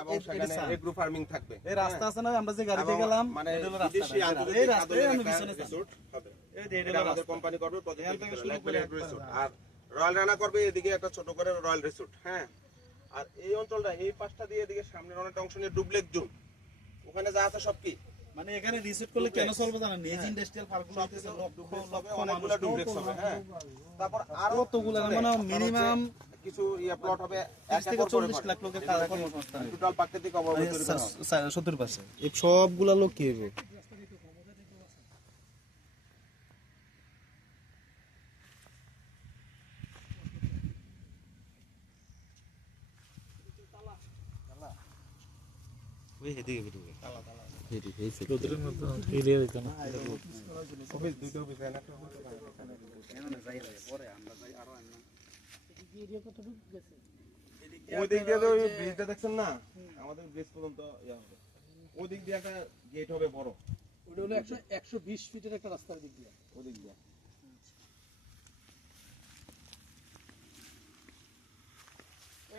এবং সেখানে agro farming থাকবে। এই রাস্তা আছে না আমরা যে গাড়িতে গেলাম মানে বিদেশি এই রাস্তায় আমি একটা পিছনে হবে। এটা এটা আমাদের কোম্পানি করবে প্রজেক্ট থেকে শুরু করে একটা- রিসোর্ট আর রয়্যাল রানা করবে এদিকে একটা ছোট করে রয়্যাল রিসোর্ট হ্যাঁ। আর এই অঞ্চলটা এই পাশটা দিয়ে এদিকে সামনের অনেকটা অংশ নিয়ে ডুবলেক জোন ওখানে যা আছে সব কি? মানে এখানে রিসোর্ট করলে কেন চলবে জানেন? এই ইন্ডাস্ট্রিয়াল পার্কগুলো হবে অনেকগুলো ডুপ্লেক্স হবে হ্যাঁ। তারপর আরও কতগুলো মানে minimum কিছু ইয়া প্লট হবে এক থেকে একর করে চল্লিশ লাখ লোকের কর্মসংস্থান টোটাল প্রাকৃতিক করা সত্তর পার্সেন্ট। এই সবগুলা লোক কি হবে ওই হেদিকে বেরিয়ে অফিস দুটো অফিস এখানে কতটুকু গেছে? ওই দিক দিয়ে ওই ব্রিজটা দেখছেন না? আমাদের ব্রিজ পর্যন্ত ইয়া হবে। ওই দিক দিয়ে একটা গেট হবে বড়। ওটা হলো একশো একশো বিশ ফিটের একটা রাস্তার দিক দিয়ে। ওই দিক দিয়ে।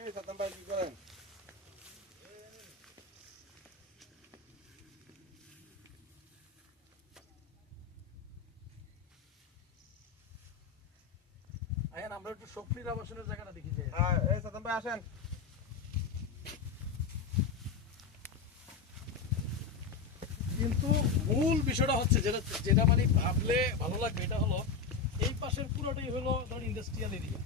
এই সাতাম ভাই কি করেন? আয়ান আমরা একটু আবাসনের জায়গাটা দেখি যাই হ্যাঁ এই সাতম ভাই আসেন। কিন্তু মূল বিষয়টা হচ্ছে যেটা যেটা মানে ভাবলে ভালো লাগবে এটা হলো এই পাশের পুরোটাই হলো ধর ইন্ডাস্ট্রিয়াল এরিয়া